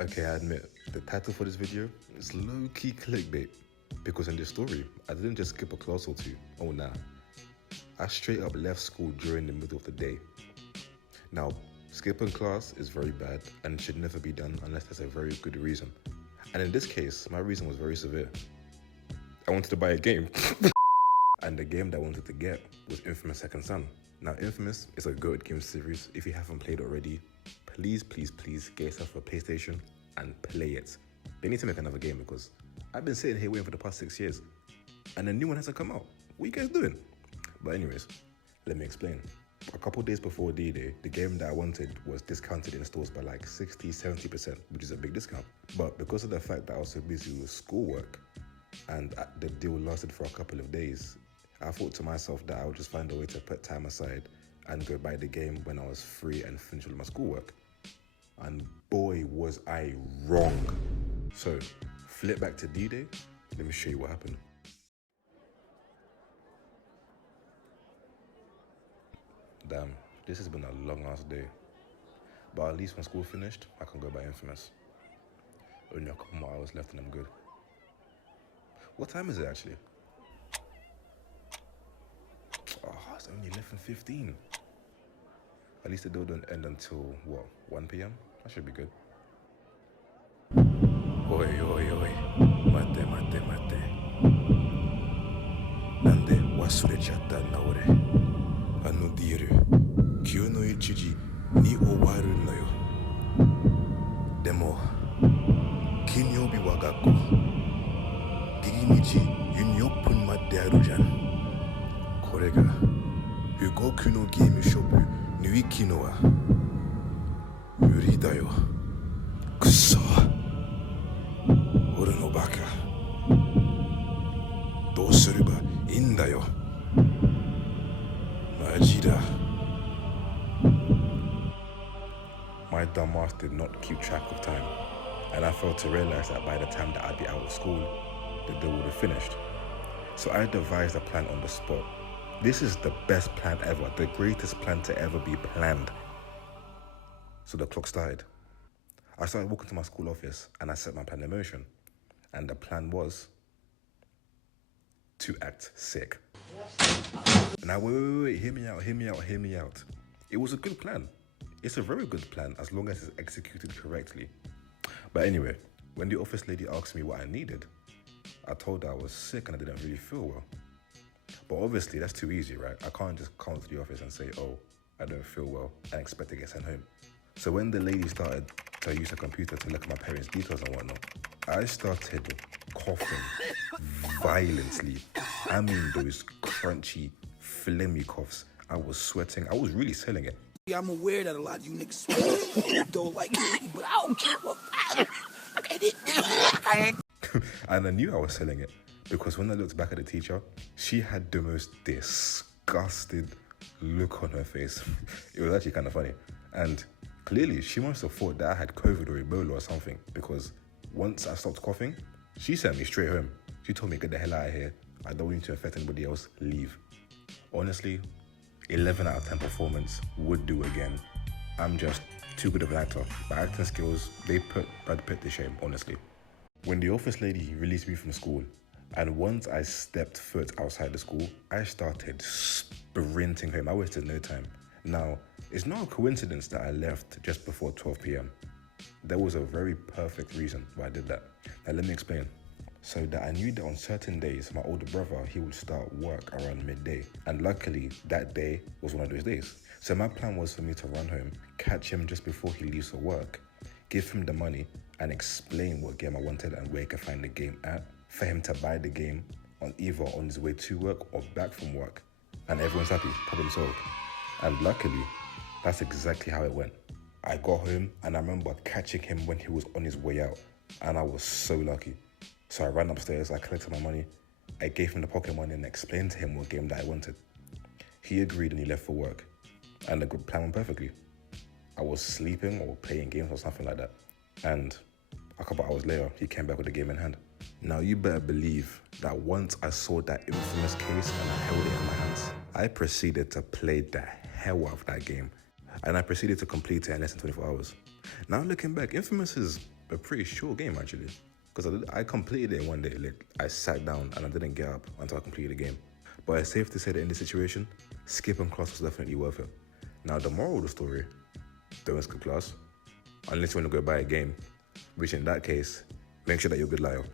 Okay, I admit, the title for this video is low-key clickbait. Because in this story, I didn't just skip a class or two. Oh nah. I straight up left school during the middle of the day. Now, skipping class is very bad and should never be done unless there's a very good reason. And in this case, my reason was very severe. I wanted to buy a game. And the game that I wanted to get was Infamous Second Son. Now, Infamous is a GOAT game series. If you haven't played it already, please get yourself a PlayStation and play it. They need to make another game because I've been sitting here waiting for the past 6 years and a new one hasn't come out. What are you guys doing? But anyways, let me explain. A couple days before D-Day, the game that I wanted was discounted in stores by like 60-70%, which is a big discount. But because of the fact that I was so busy with schoolwork and the deal lasted for a couple of days, I thought to myself that I would just find a way to put time aside and go buy the game when I was free and finished with my schoolwork. And boy, was I wrong. So, flip back to D-Day, let me show you what happened. Damn, this has been a long ass day. But at least when school finished, I can go buy Infamous. Only a couple more hours left and I'm good. What time is it actually? Oh, it's only 11:15. At least the deal don't end until, what, 1 p.m? That should be good. Oi. Mate. Nande wasurechatta na ore. Ano deal. 9の1時に終わるのよ。でも、金曜日は学校。ギリ日14分まであるじゃん。これが動くのゲームショップ抜きのは無理だよ。くそ。俺のバカ。どうすればいいんだよ。マジだ。My dumb ass did not keep track of time, and I failed to realize that by the time that I'd be out of school, the deal would have finished. So I devised a plan on the spot. This is the best plan ever, the greatest plan to ever be planned. So the clock started. I started walking to my school office and I set my plan in motion. And the plan was to act sick. Now wait, hear me out. It was a good plan. It's a very good plan as long as it's executed correctly. But anyway, when the office lady asked me what I needed, I told her I was sick and I didn't really feel well. But obviously that's too easy, right? I can't just come to the office and say, oh, I don't feel well and expect to get sent home. So when the lady started to use the computer to look at my parents' details and whatnot, I started coughing violently. I mean those crunchy, phlegmy coughs. I was sweating. I was really selling it. I'm aware that a lot of you niggas don't like me, but I don't care what And I knew I was selling it because when I looked back at the teacher, she had the most disgusted look on her face. It was actually kind of funny. And clearly, she must have thought that I had COVID or Ebola or something because once I stopped coughing, she sent me straight home. She told me, get the hell out of here. I don't want you to affect anybody else. Leave. Honestly, 11 out of 10 performance would do again. I'm just too good of an actor. My acting skills, they put Brad Pitt to shame, honestly. When the office lady released me from school, and once I stepped foot outside the school, I started sprinting home. I wasted no time. Now, it's not a coincidence that I left just before 12 p.m. There was a very perfect reason why I did that. Now, let me explain. So that I knew that on certain days, my older brother, he would start work around midday. And luckily, that day was one of those days. So my plan was for me to run home, catch him just before he leaves for work, give him the money, and explain what game I wanted and where he could find the game at, for him to buy the game on either on his way to work or back from work. And everyone's happy, problem solved. And luckily, that's exactly how it went. I got home and I remember catching him when he was on his way out. And I was so lucky. So I ran upstairs, I collected my money, I gave him the pocket money and explained to him what game that I wanted. He agreed and he left for work. And the plan went perfectly. I was sleeping or playing games or something like that. And a couple hours later, he came back with the game in hand. Now you better believe that once I saw that infamous case and I held it in my hands, I proceeded to play the hell out of that game. And I proceeded to complete it in less than 24 hours. Now looking back, Infamous is a pretty short game actually, because I completed it in one day. Like, I sat down and I didn't get up until I completed the game. But it's safe to say that in this situation, skipping class was definitely worth it. Now the moral of the story, don't skip class, unless you want to go buy a game, which in that case, make sure that you're a good liar.